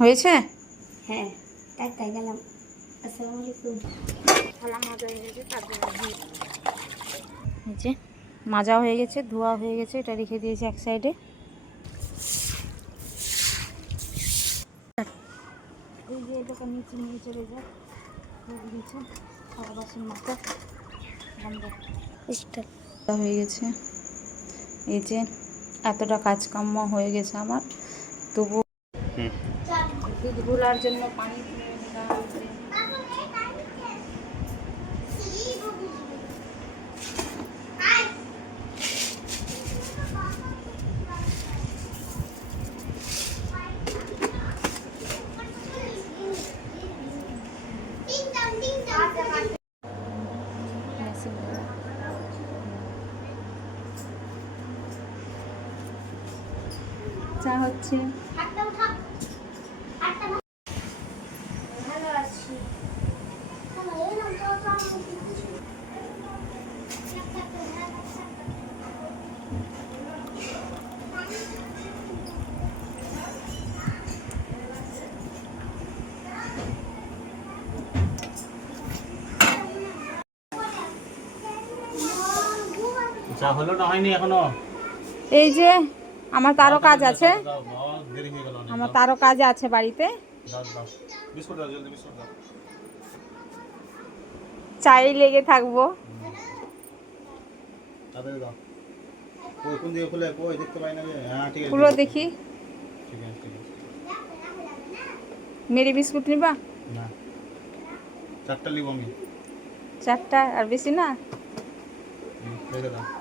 হয়েছে? হ্যাঁ গেলাম। আসসালামু আলাইকুম হয়ে যে মাজা হয়ে গেছে ধোয়া হয়ে গেছে এটা রেখে দিয়েছি এক সাইডে। এই যে এটাকে নিচে নিয়ে চলে বাসন হয়ে গেছে। এই যে এতটা কাজকাম্য হয়ে গেছে আমার তবু দুধগুলার জন্য পানি তুলে নিলাম মেশিন চা হচ্ছে। চা হলো না হয়নি এখনও? এই যে আমার তারও কাজ আছে। আমার তারও কাজ আছে বাড়িতে। চাই লেগে থাকব। পুরো দেখি। মেরি বিস্কুট নিবা? না চারটা নিব আমি। চারটা আর বেশি না? দাও।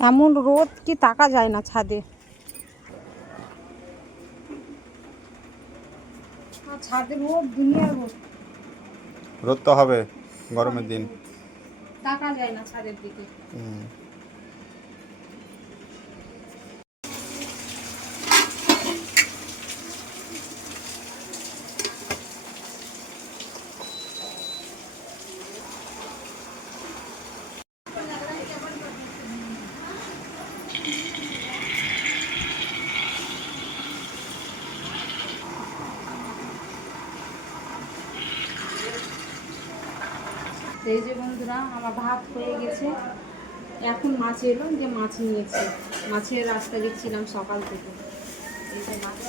এমন রোদ কি তাকা যায় না ছাদে? ছাদে রোদ দুনিয়ার রোদ। রোদ তো হবে গরমের দিন। তাকা যায় না ছাদের দিকে। এই যে বন্ধুরা, আমার ভাত হয়ে গেছে। এখন মাছ এলো যে মাছ নিয়েছি। মাছের রাস্তা দেখছিলাম সকাল থেকে। এই যে মাছ।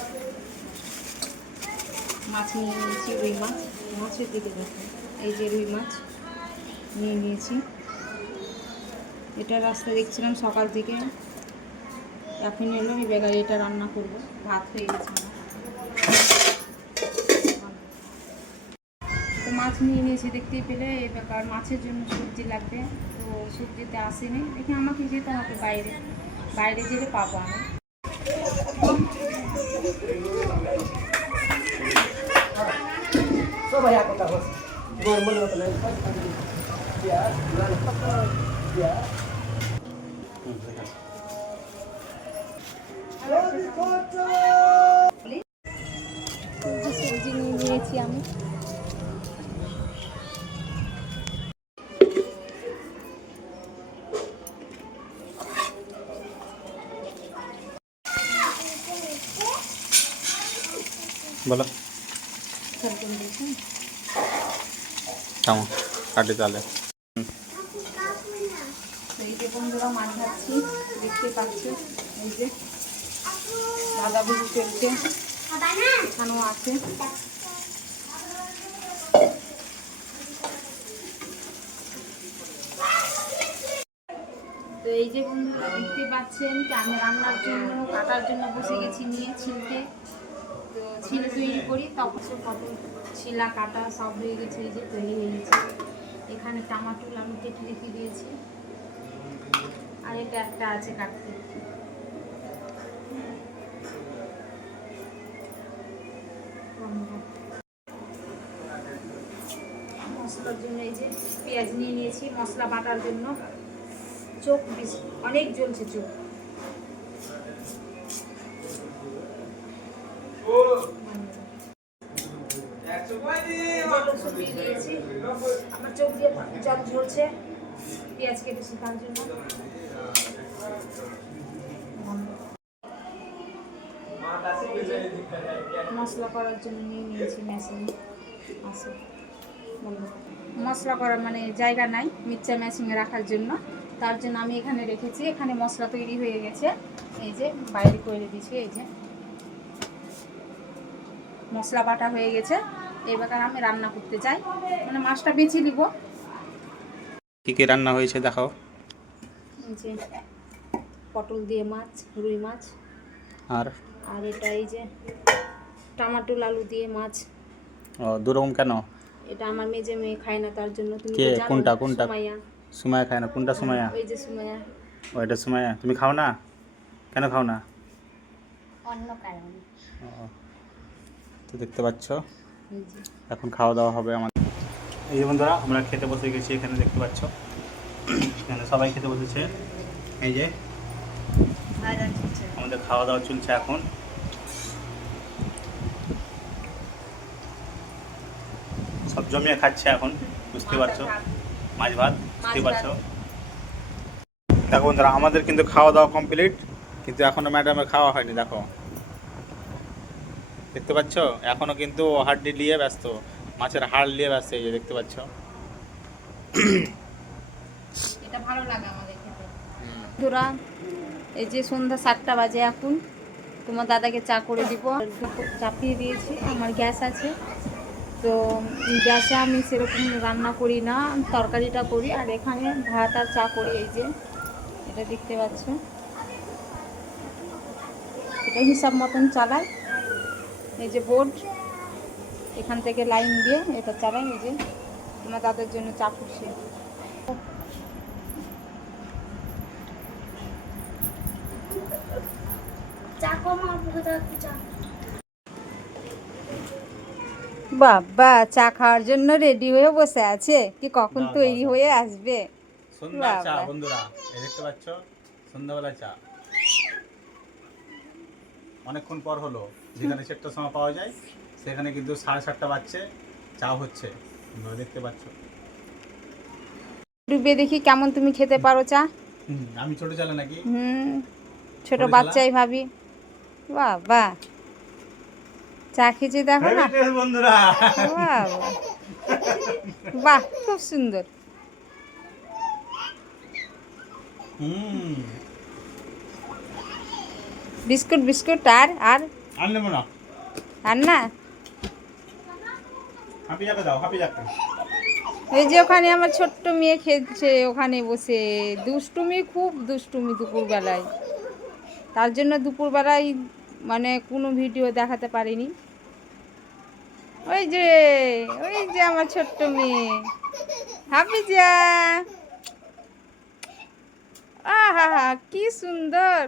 মাছ নিয়ে নিয়েছি, রুই মাছ। মাছের দিকে দেখো। এই যে রুই মাছ নিয়ে নিয়েছি। এটা রাস্তা দেখছিলাম সকাল থেকে। এখন এলো আমি বেগারে এটা রান্না করব। ভাত হয়ে গেছে তো মাছ নিয়ে নিয়েছি, দেখতেই পেলে। এবার মাছের জন্য সবজি লাগবে। তো সবজিতে আসেনি। দেখি আমাকে যেতে হবে বাইরে। বাইরে যেতে পাবো আমি। এই যে সবজি নিয়ে নিয়েছি আমি বলো। কেমন কাটে তাহলে। এই যে বন্ধুরা মাছ ভাজছি দেখতে পাচ্ছি এই যে। বাঁধা ভুজি চলছে এখানেও আছে। তো এই যে বন্ধুরা, দেখতে পাচ্ছেন আমি রান্নার জন্য, কাটার জন্য বসে গেছি নিয়ে ছিলতে। তো ছিলে তৈরি করি, তখন সে কত ছিলা, কাটা সব হয়ে গেছে, এই যে তৈরি হয়ে গেছে। এখানে টামাটোল আমি কেটে রেখে দিয়েছি। আর এটা একটা আছে কাটতে। মশলার জন্য এই যে পেঁয়াজ নিয়ে নিয়েছি, মশলা বাটার জন্য। চোখ অনেক জ্বলছে চোখ। আমার চোখ দিয়ে জল ঝরছে, পেঁয়াজ কেটেছি তার জন্য। মশলা করার জন্য নিয়ে নিয়েছি মেশিন, আছে। মশলা করার মানে জায়গা নাই মিক্সচার মেশিনে রাখার জন্য। তার জন্য আমি এখানে রেখেছি এখানে মশলা তৈরি হয়ে গেছে। এই যে বাইরে করে দিয়েছি এই যে মশলা বাটা হয়ে গেছে। এবার আমি রান্না করতে চাই। মানে মাছটা বেছে নিব। কি কি রান্না হয়েছে দেখাও। এই যে পটল দিয়ে মাছ রুই মাছ। আর? আর এটা এই যে টমাটো আলু দিয়ে মাছ। ও দুরকম কেন? এটা আমার মেজে মেয়ে খায় না তার জন্য তুমি কে? জানো, কোনটা, কোনটা? সুমাইয়া। সুমায়া খায় না কোনটা সুমায়া ওই যে সুমাইয়া। ও এটা সুমায়া তুমি খাও না? কেন খাও না? অন্য কারণে। তো দেখতে পাচ্ছ? এখন খাওয়া দাওয়া হবে আমাদের। এই যে বন্ধুরা আমরা খেতে বসে গেছি এখানে দেখতে পাচ্ছ? এখানে সবাই খেতে বসেছে। এই যে আমাদের খাওয়া দাওয়া চলছে এখন। জমিয়ে খাচ্ছে এখন বুঝতে পারছ? মাছ ভাত বুঝতে পারছ? দেখো বন্ধুরা আমাদের কিন্তু খাওয়া দাওয়া কমপ্লিট কিন্তু এখনও ম্যাডামের খাওয়া হয়নি দেখো। দেখতে পাচ্ছ? এখনও কিন্তু হাড্ডি নিয়ে ব্যস্ত। মাছের হাড় নিয়ে ব্যস্ত এই যে দেখতে পাচ্ছ। এটা ভালো লাগে আমাদের খেতে। বন্ধুরা এই যে সন্ধ্যা সাতটা বাজে এখন। তোমার দাদাকে চা করে দিব। চাপিয়ে দিয়েছি আমার গ্যাস আছে। তো গ্যাসে আমি সেরকম রান্না করি না, তরকারিটা করি। আর এখানে ভাত আর চা করি, এই যে এটা দেখতে পাচ্ছ। এটা হিসাব মতন চালাই। এই যে বোর্ড, এখান থেকে লাইন দিয়ে এটা চালাই, এই যে তোমার দাদার জন্য চা করছি। চা কম একটু চা। বাবা চা খাওয়ার জন্য রেডি হয়ে বসে আছে। কি কখন তৈরি। হয়ে আসবে? সন্ধ্যা চা বন্ধুরা এই দেখতে পাচ্ছ? সন্ধ্যাবেলা চা। অনেকক্ষণ পর হলো যেখানে চারটার সময় পাওয়া যায় সেখানে কিন্তু সাড়ে সাতটা বাজছে চা হচ্ছে। দেখতে পাচ্ছ। ডুবে দেখি কেমন তুমি খেতে পারো চা? আমি ছোট চালে নাকি? হুম ছোট বাচ্চাই ভাবি। বাবা। চা খেয়েছে দেখো না? বন্ধুরা। বাহ খুব সুন্দর। বিস্কুট বিস্কুট আর আর? আর নেব না। আর না? এই যে ওখানে আমার ছোট্ট মেয়ে খেলছে ওখানে বসে। দুষ্টুমি খুব দুষ্টুমি দুপুরবেলায়। তার জন্য দুপুরবেলায় মানে কোনো ভিডিও দেখাতে পারিনি। ওই যে ওই যে আমার ছোট্ট মেয়ে। হাফিজা। আহা হা কি সুন্দর।